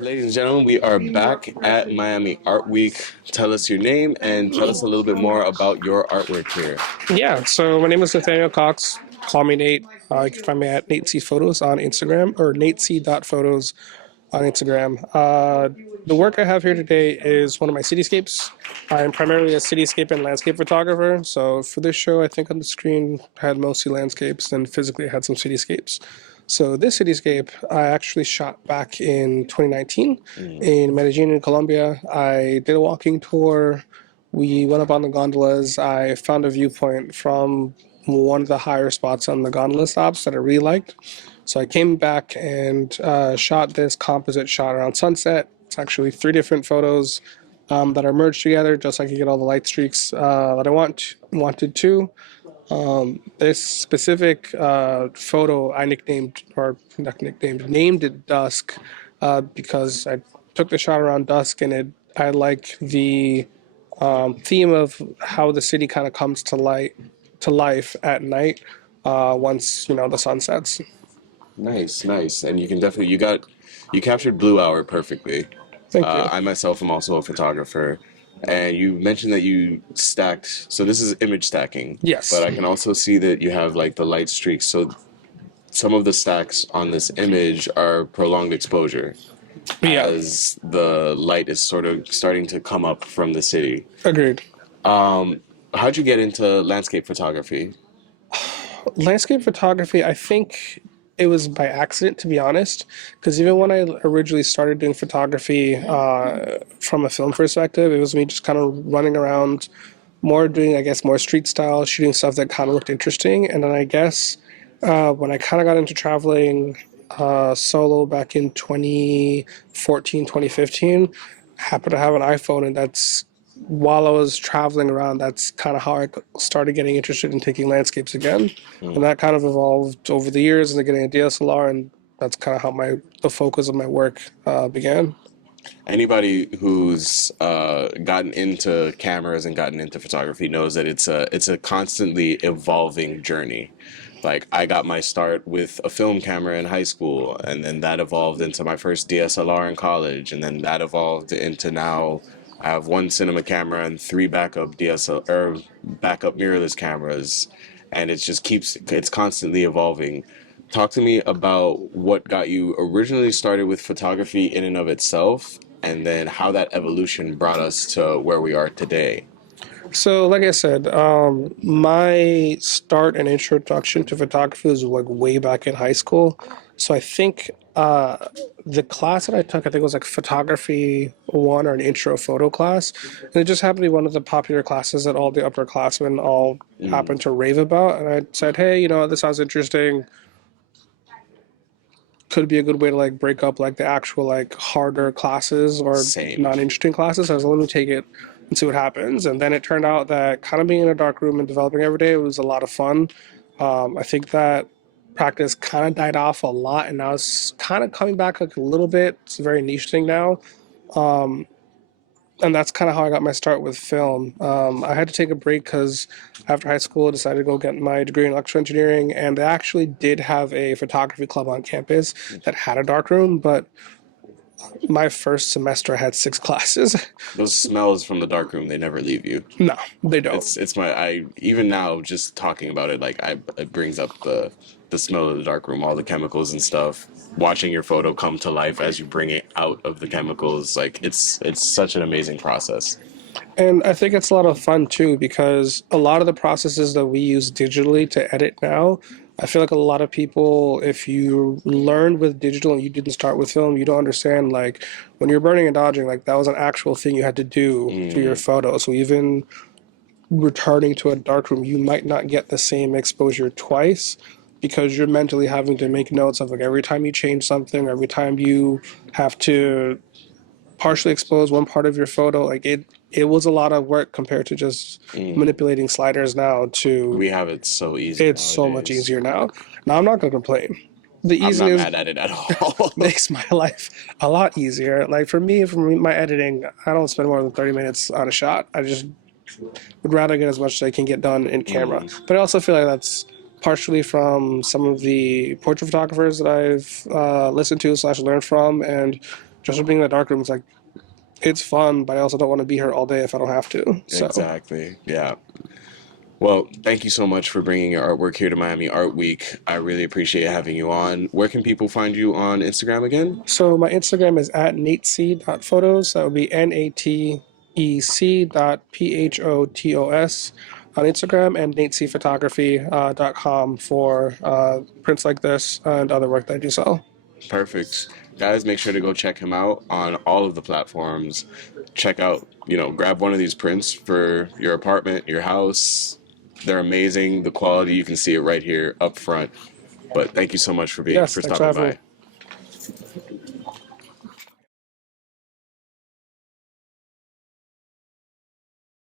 Ladies and gentlemen, we are back at Miami Art Week. Tell us your name and tell us a little bit more about your artwork here. Yeah, so my name is Nathanael Cox. Call me Nate. You can find me at Nate C Photos on Instagram or natec.photos on Instagram. The work I have here today is one of my cityscapes. I'm primarily a cityscape and landscape photographer. So for this show, I think on the screen I had mostly landscapes and physically I had some cityscapes. So this cityscape I actually shot back in 2019 in Medellin in Colombia. I did a walking tour. We went up on the gondolas. I found a viewpoint from one of the higher spots on the gondola stops that I really liked. So I came back and shot this composite shot around sunset. It's actually three different photos that are merged together, just so I could get all the light streaks that I wanted to. This specific photo I nicknamed, or not nicknamed, named it Dusk because I took the shot around dusk, and I like the theme of how the city kind of comes to life at night once the sun sets. Nice, nice. And you can definitely you captured Blue Hour perfectly. Thank you. I myself am also a photographer, and you mentioned that you stacked. So this is image stacking. Yes. But I can also see that you have like the light streaks. So some of the stacks on this image are prolonged exposure Yeah. as the light is sort of starting to come up from the city. Agreed. How'd you get into landscape photography? Landscape photography, I think it was by accident, to be honest, because even when I originally started doing photography from a film perspective, it was me just kind of running around, more doing, I guess, more street style, shooting stuff that kind of looked interesting. And then I guess when I kind of got into traveling solo back in 2014, 2015, happened to have an iPhone, and that's while I was traveling around, that's kind of how I started getting interested in taking landscapes again, and that kind of evolved over the years into getting a DSLR, and that's kind of how the focus of my work began. Anybody who's gotten into cameras and gotten into photography knows that it's a constantly evolving journey. Like I got my start with a film camera in high school, and then that evolved into my first DSLR in college, and then that evolved into now I have one cinema camera and three backup DSLR or backup mirrorless cameras, and it's constantly evolving. Talk to me about what got you originally started with photography in and of itself, and then how that evolution brought us to where we are today. So, like I said, my start and introduction to photography was like way back in high school. So I think the class that I took, I think it was like photography one or an intro photo class, and it just happened to be one of the popular classes that all the upperclassmen all happened to rave about. And I said, hey, this sounds interesting. Could be a good way to like break up like the actual like harder classes or Same. non-interesting classes. I was let me take it and see what happens. And then it turned out that kind of being in a dark room and developing every day was a lot of fun. I think that practice kind of died off a lot, and now it's kind of coming back like a little bit. It's a very niche thing now. And that's kind of how I got my start with film. I had to take a break because after high school, I decided to go get my degree in electrical engineering, and they actually did have a photography club on campus that had a darkroom, but my first semester I had six classes. Those smells from the darkroom, they never leave you. No, they don't. It's my I even now just talking about it like it brings up the smell of the darkroom, all the chemicals and stuff. Watching your photo come to life as you bring it out of the chemicals, like it's such an amazing process. And I think it's a lot of fun too because a lot of the processes that we use digitally to edit now, I feel like a lot of people, if you learned with digital and you didn't start with film, you don't understand like when you're burning and dodging, like that was an actual thing you had to do for your photo. So even returning to a darkroom, you might not get the same exposure twice because you're mentally having to make notes of like every time you change something, every time you have to partially expose one part of your photo, like it was a lot of work compared to just manipulating sliders now to We have it so easy it's so much nowadays. easier now. Now I'm not gonna complain. The I'm not easiness mad at it at all. makes my life a lot easier. Like for me, my editing, I don't spend more than 30 minutes on a shot. I just would rather get as much as I can get done in camera. But I also feel like that's partially from some of the portrait photographers that I've listened to slash learned from, and just for being in the dark room, it's fun, but I also don't want to be here all day if I don't have to. So, Exactly. Yeah. Well, thank you so much for bringing your artwork here to Miami Art Week. I really appreciate having you on. Where can people find you on Instagram again? my Instagram is at natec.photos. That would be NATEC.PHOTOS on Instagram, and natecphotography.com for prints like this and other work that I do sell. Perfect. Guys, make sure to go check him out on all of the platforms. Check out, grab one of these prints for your apartment, your house. They're amazing. The quality, you can see it right here up front. But thank you so much for Yes, for thanks for stopping having by. me.